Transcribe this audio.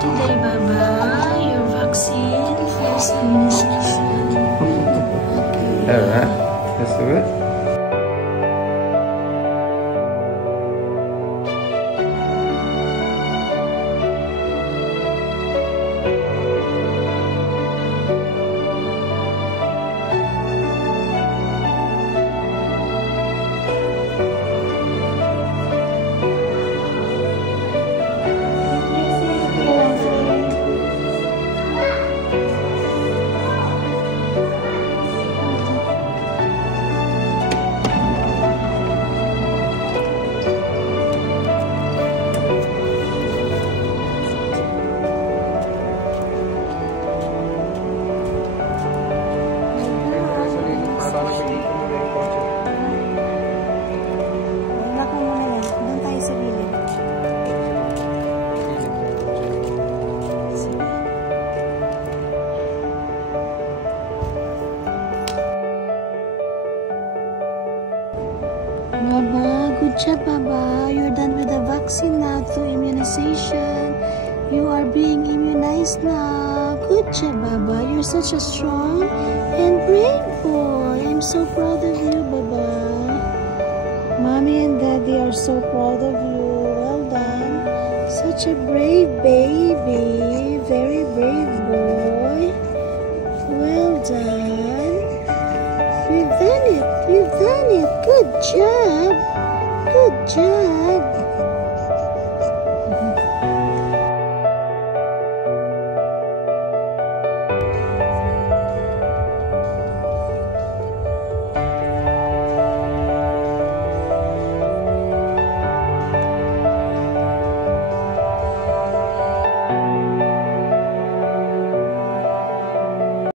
today, Baba? Your vaccine, first immunization. Okay. Alright, that's good. Baba, good job, Baba. You're done with the vaccine now through immunization. You are being immunized now. Good job, Baba. You're such a strong and brave boy. I'm so proud of you, Baba. Mommy and Daddy are so proud of you. Well done. Such a brave baby. Very brave boy. Well done. We've done it. We've done it. Good job. Good job.